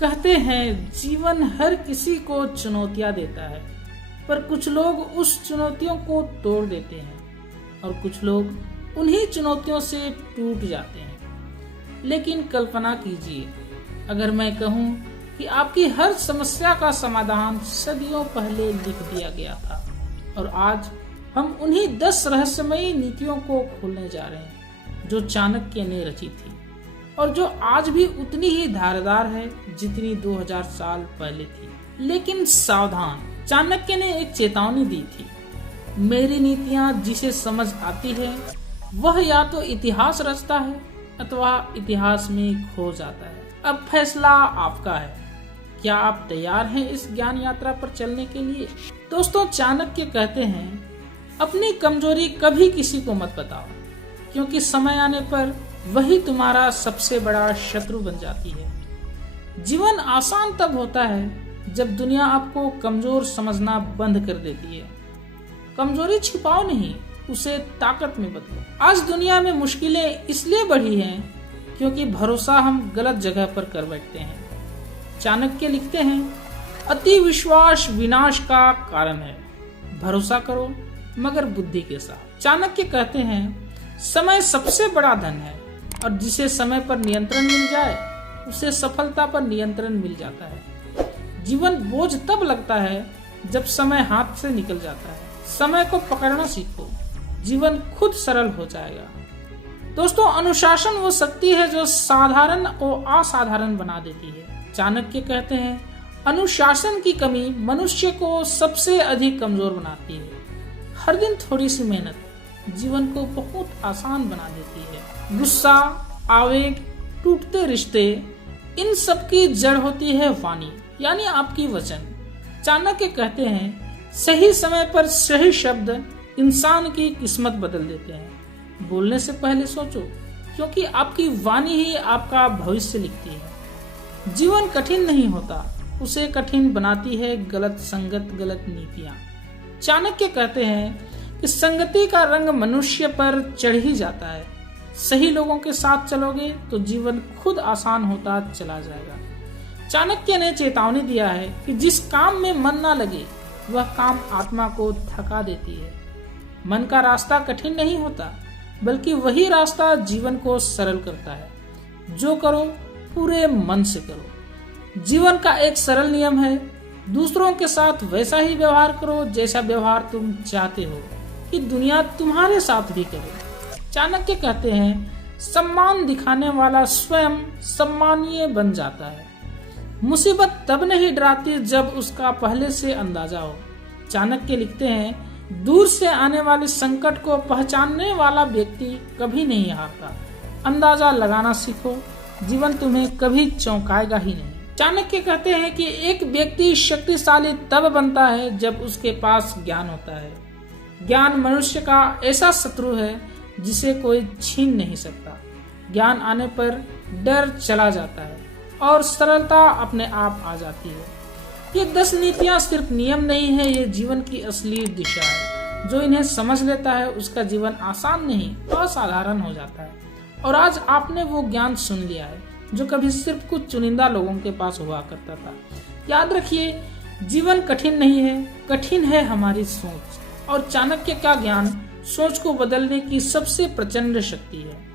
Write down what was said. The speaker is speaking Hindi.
कहते हैं जीवन हर किसी को चुनौतियां देता है, पर कुछ लोग उस चुनौतियों को तोड़ देते हैं और कुछ लोग उन्हीं चुनौतियों से टूट जाते हैं। लेकिन कल्पना कीजिए, अगर मैं कहूं कि आपकी हर समस्या का समाधान सदियों पहले लिख दिया गया था और आज हम उन्हीं 10 रहस्यमयी नीतियों को खोलने जा रहे हैं जो चाणक्य ने रची थी और जो आज भी उतनी ही धारदार है जितनी 2000 साल पहले थी। लेकिन सावधान, चाणक्य ने एक चेतावनी दी थी, मेरी नीतियां जिसे समझ आती है वह या तो इतिहास रचता है अथवा इतिहास में खो जाता है। अब फैसला आपका है, क्या आप तैयार हैं इस ज्ञान यात्रा पर चलने के लिए? दोस्तों, चाणक्य कहते हैं अपनी कमजोरी कभी किसी को मत बताओ, क्योंकि समय आने पर वही तुम्हारा सबसे बड़ा शत्रु बन जाती है। जीवन आसान तब होता है जब दुनिया आपको कमजोर समझना बंद कर देती है। कमजोरी छिपाओ नहीं, उसे ताकत में बदलो। आज दुनिया में मुश्किलें इसलिए बढ़ी हैं क्योंकि भरोसा हम गलत जगह पर कर बैठते हैं। चाणक्य लिखते हैं, अति विश्वास विनाश का कारण है, भरोसा करो मगर बुद्धि के साथ। चाणक्य कहते हैं समय सबसे बड़ा धन है और जिसे समय पर नियंत्रण मिल जाए उसे सफलता पर नियंत्रण मिल जाता है। जीवन बोझ तब लगता है जब समय हाथ से निकल जाता है। समय को पकड़ना सीखो, जीवन खुद सरल हो जाएगा। दोस्तों, अनुशासन वो शक्ति है जो साधारण को असाधारण बना देती है। चाणक्य कहते हैं अनुशासन की कमी मनुष्य को सबसे अधिक कमजोर बनाती है। हर दिन थोड़ी सी मेहनत जीवन को बहुत आसान बना देती है। गुस्सा, आवेग, टूटते रिश्ते, इन सब की जड़ होती है वाणी, यानी आपकी वचन। चाणक्य कहते हैं सही समय पर सही शब्द इंसान की किस्मत बदल देते हैं। बोलने से पहले सोचो, क्योंकि आपकी वाणी ही आपका भविष्य लिखती है। जीवन कठिन नहीं होता, उसे कठिन बनाती है गलत संगत, गलत नीतियां। चाणक्य कहते हैं कि संगति का रंग मनुष्य पर चढ़ ही जाता है। सही लोगों के साथ चलोगे तो जीवन खुद आसान होता चला जाएगा। चाणक्य ने चेतावनी दिया है कि जिस काम में मन ना लगे वह काम आत्मा को थका देती है। मन का रास्ता कठिन नहीं होता, बल्कि वही रास्ता जीवन को सरल करता है। जो करो पूरे मन से करो। जीवन का एक सरल नियम है, दूसरों के साथ वैसा ही व्यवहार करो जैसा व्यवहार तुम चाहते हो कि दुनिया तुम्हारे साथ भी करे। चाणक्य कहते हैं सम्मान दिखाने वाला स्वयं सम्मानीय बन जाता है। मुसीबत तब नहीं डराती जब उसका पहले से अंदाजा हो। चाणक्य लिखते हैं दूर से आने वाले संकट को पहचानने वाला व्यक्ति कभी नहीं हारता। अंदाजा लगाना सीखो, जीवन तुम्हें कभी चौंकाएगा ही नहीं। चाणक्य कहते हैं कि एक व्यक्ति शक्तिशाली तब बनता है जब उसके पास ज्ञान होता है। ज्ञान मनुष्य का ऐसा शत्रु है जिसे कोई छीन नहीं सकता। ज्ञान आने पर डर चला जाता है और सरलता अपने आप आ जाती है। ये 10 नीतियां सिर्फ नियम नहीं है, ये जीवन की असली दिशा है। जो इन्हें समझ लेता है उसका जीवन आसान नहीं असाधारण हो जाता है। और आज आपने वो ज्ञान सुन लिया है जो कभी सिर्फ कुछ चुनिंदा लोगों के पास हुआ करता था। याद रखिए, जीवन कठिन नहीं है, कठिन है हमारी सोच। और चाणक्य का ज्ञान सोच को बदलने की सबसे प्रचंड शक्ति है।